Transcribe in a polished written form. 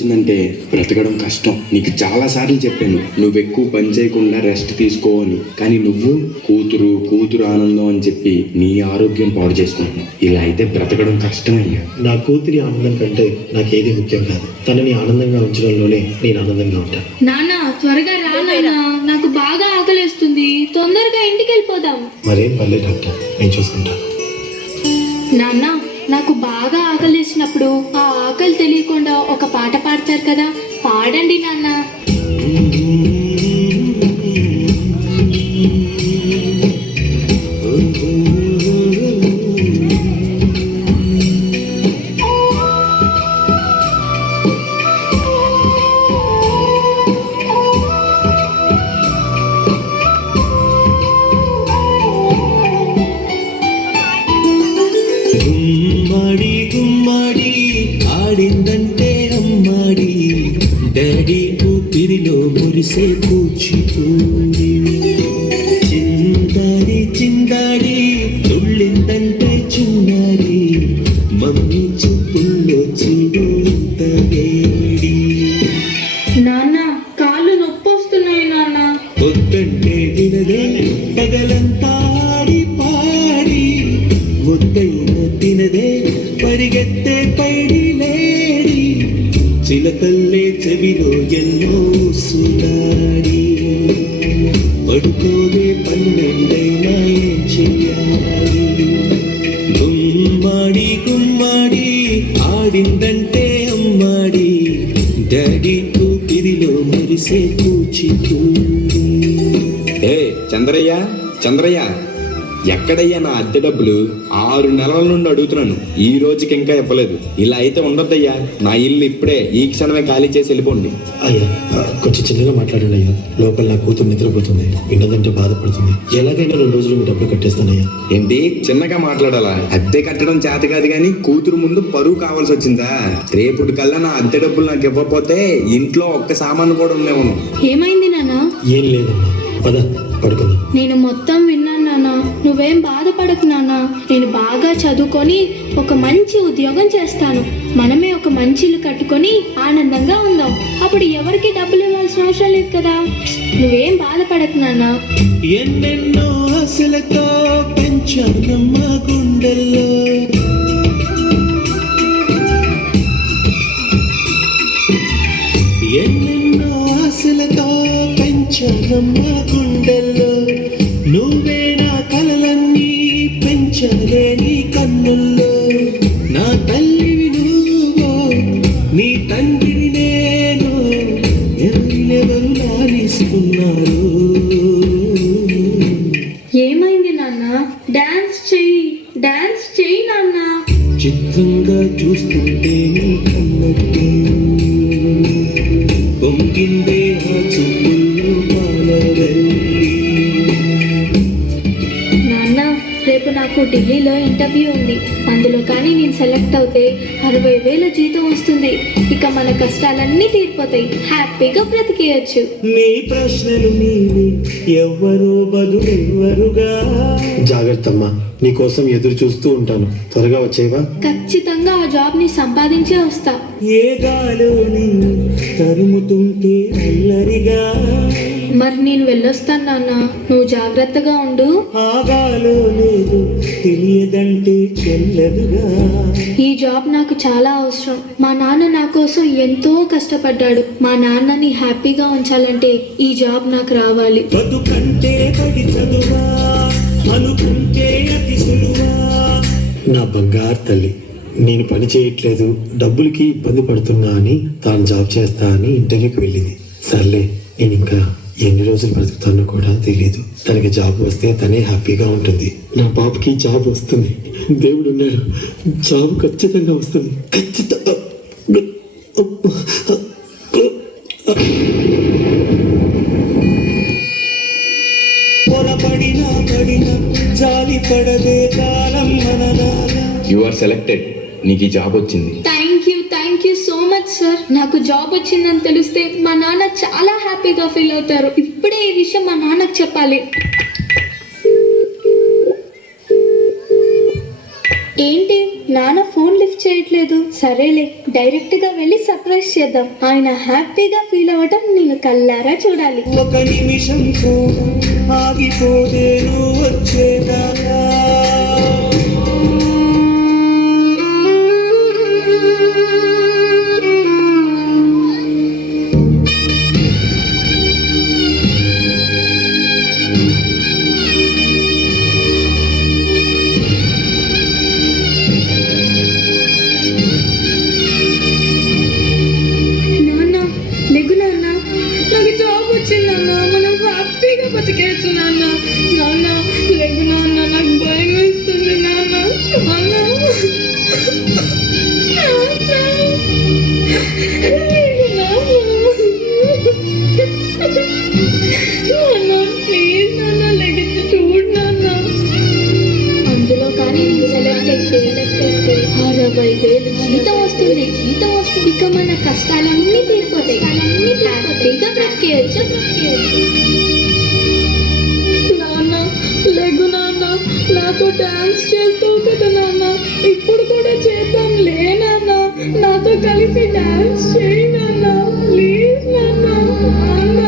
వచ్చిందంటే బ్రతకడం కష్టం. నీకు చాలా సార్లు చెప్పాను నువ్వు ఎక్కువ పని చేయకుండా రెస్ట్ తీసుకోవాలి, కానీ నువ్వు కూతురు ఆనందం అని చెప్పి నీ ఆరోగ్యం పాడు చేసుకుంటున్నావు. ఇలా అయితే బ్రతకడం కష్టం అయ్యా. నా కూతురి ఆనందం కంటే నాకేది ముఖ్యం కాదు. తనని ఆనందంగా ఉంచడంలోనే నేను ఆనందంగా ఉంటాను. నాన్న త్వరగా రా నాన్న, నాకు బాగా ఆకలిస్తుంది, తొందరగా ఇంటికి వెళ్ళిపోదాం. మరేం పర్లేదు డాక్టర్, నేను చూసుకుంటాను. నాన్న నాకు బాగా ఆకలిసినప్పుడు ఆ ఆకలి తెలియకుండా ఒక పాట పాడతారు కదా, పాడండి నాన్న. గుమ్మడి గుమ్మడి ఆడిందంటే అమ్మాడి, డాడీ ఊపిరిలో మురిసే కూచిపూడి. చిందాడి చిందాడి తుళ్ళిందంటే చిన్నాడి, మమ్మీ చూపుల్లో చూడు ఇంత వేడి. నాన్న కాళ్ళు నొప్పి వస్తున్నాయి నాన్న. పొద్దంటే వినదే పగలంతా ఆడి పాడి, ముద్దైన తినదే పరిగెత్తే పైడి లేడి, చిలకల్లే చెవిలో ఎన్నో సునాడి. పడుకోవే పన్నెండైనా ఏం చెయ్యాలి. గుమ్మాడి గుమ్మాడి ఆడిందంటే అమ్మాడి, డాడీ ఊపిరిలో మురిసే కూచిపూడి. చంద్రయ్య ఎక్కడయ్యా నా అద్దె డబ్బులు? 6 నెలల నుండి అడుగుతున్నాను, ఈ రోజుకి ఇంకా ఇవ్వలేదు. ఇలా అయితే ఉండొద్దయ్యా. నా ఇల్లు ఇప్పుడే ఈ క్షణమే ఖాళీ చేసి వెళ్ళిపోండి. అయ్యా కొంచెం చిన్నగా మాట్లాడండి అయ్యా. లోపల నా కూతురు నిద్రపోతుంది, విన్నదంటే బాధపడుతుంది. ఎలాగైనా 2 రోజులు మీ డబ్బులు కట్టేస్తానయ్యా. ఏంటి చిన్నగా మాట్లాడాలా? అద్దె కట్టడం చేత కాదు కానీ కూతురు ముందు పరువు కావాల్సి వచ్చిందా? రేపుటి కల్లా నా అద్దె డబ్బులు నాకు ఇవ్వకపోతే ఇంట్లో ఒక్క సామాను కూడా ఉండేవను. ఏమైంది నాన్న? ఏం లేదమ్మా, పద పడుకుందాం. నేను మొత్తం విన్నాను నాన్న, నువ్వేం బాధపడకు నాన్న. నేను బాగా చదువుకొని ఒక మంచి ఉద్యోగం చేస్తాను, మనమే ఒక మంచి ఇల్లు కట్టుకొని ఆనందంగా ఉందాం. అప్పుడు ఎవరికి డబ్బులు ఇవ్వాల్సిన అవసరం లేదు కదా. నువ్వేం బాధపడకు నాన్న. ఎన్నెన్నో ఆశలతో పెంచానమ్మ గుండెల్లో, ఎన్నెన్నో ఆశలతో పెంచానమ్మ గుండెల్లో, నువ్వే నా కలలన్నీ పెంచలే నీ కన్నుల్లో. నా తల్లివి నువ్వో, నీ తండ్రిని నేను, ఎవరెవరు లాలిస్తున్నారు. ఏమైంది నాన్న? డాన్స్ చెయ్యి నాన్న. చిత్రంగా చూస్తుంటే నీ కన్నట్టు పొంగిందే ఆ చూపుల్లో పాలవెల్లి. నాన్న రేపు నాకు ఢిల్లీలో ఇంటర్వ్యూ ఉంది, అందులో కానీ నేను సెలెక్ట్ అవుతే 60,000 జీతం వస్తుంది. ఇక మన కష్టాలన్నీ తీరిపోతాయి, హ్యాపీగా బ్రతికేయచ్చు. నీ ప్రశ్నలు నీవి, ఎవ్వరో బదులెవ్వరుగా. జాగ్రత్త అమ్మా, నీకోసం ఎదురు చూస్తూ ఉంటాను. త్వరగా వచ్చేవా? ఖచ్చితంగా ఆ జాబ్ ని సంపాదించే వస్తా. ఏ గాలోని తరుముతుంటే అల్లరిగా, మరి నేను వెళ్ళొస్తాను నాన్న, నువ్వు జాగ్రత్తగా ఉండు. ఆ గాలో లేదు తెలియదంటే చెల్లదుగా. ఈ జాబ్ నాకు చాలా అవసరం. మా నాన్న నా కోసం ఎంతో కష్టపడ్డాడు. మా నాన్నని హ్యాపీగా ఉంచాలంటే ఈ జాబ్ నాకు రావాలి. బతుకంటే పడి చదువా, అనుకుంటే అతి సులువా. నా బంగారు తల్లి, నేను పని చేయట్లేదు, డబ్బులకి ఇబ్బంది పడుతున్నా అని తాను జాబ్ చేస్తా అని ఇంటర్వ్యూకి వెళ్ళింది. సర్లే, నేను ఇంకా ఎన్ని రోజులు బ్రతుకుతానో కూడా తెలియదు. తనకి జాబ్ వస్తే తనే హ్యాపీగా ఉంటుంది. నా పాపకి జాబ్ వస్తుంది, దేవుడు ఉన్నాడు, జాబ్ ఖచ్చితంగా వస్తుంది. ఖచ్చితంగా. జాలి పడదే కాలం మనలాగా. యు ఆర్ సెలెక్టెడ్, నీకు ఈ జాబ్ వచ్చింది. Thank you so much sir. నాకు జాబ్ వచ్చిందని తెలిస్తే మా నాన్న చాలా హ్యాపీగా ఫీల్ అవుతారు. ఇప్పుడే ఈ విషయం మా నాన్నకు చెప్పాలి. ఏంటి నాన్న ఫోన్ లిఫ్ట్ చేయట్లేదు. సరేలే, డైరెక్ట్ గా వెళ్ళి సర్ప్రైజ్ చేద్దాం. ఆయన హ్యాపీగా ఫీల్ అవ్వటం నేను కళ్ళారా చూడాలి. ఒక నిమిషం కూడా ఆగిపోతే నువ్వు వచ్చేదాకా నాన్న లెగ్గు నాన్న, నాకు జాబ్ వచ్చింది నాన్న, మనం హ్యాపీగా బతికేయచ్చు నాన్న. నాన్న లెగ్గు నాన్న, నాకు భయం వేస్తుంది నాన్న. నాన్న ప్లీజ్ నాన్న, లెగిసి చూడు నాన్న. అందులో కానీ నేను సెలెక్ట్ అయితే 60,000 జీతం వస్తుంది. ఇక మన కష్టాలన్నీ తీరిపోతాయి. హ్యాపీగా బ్రతికేయచ్చు. నాన్న లెగ్గు నాన్న, నాతో డాన్స్ చేస్తావు కదా నాన్న, ఇప్పుడు కూడా చేద్దాం లే నాన్న. నాతో కలిసి డాన్స్ చేయి నాన్న, ప్లీజ్ నాన్న. నాన్న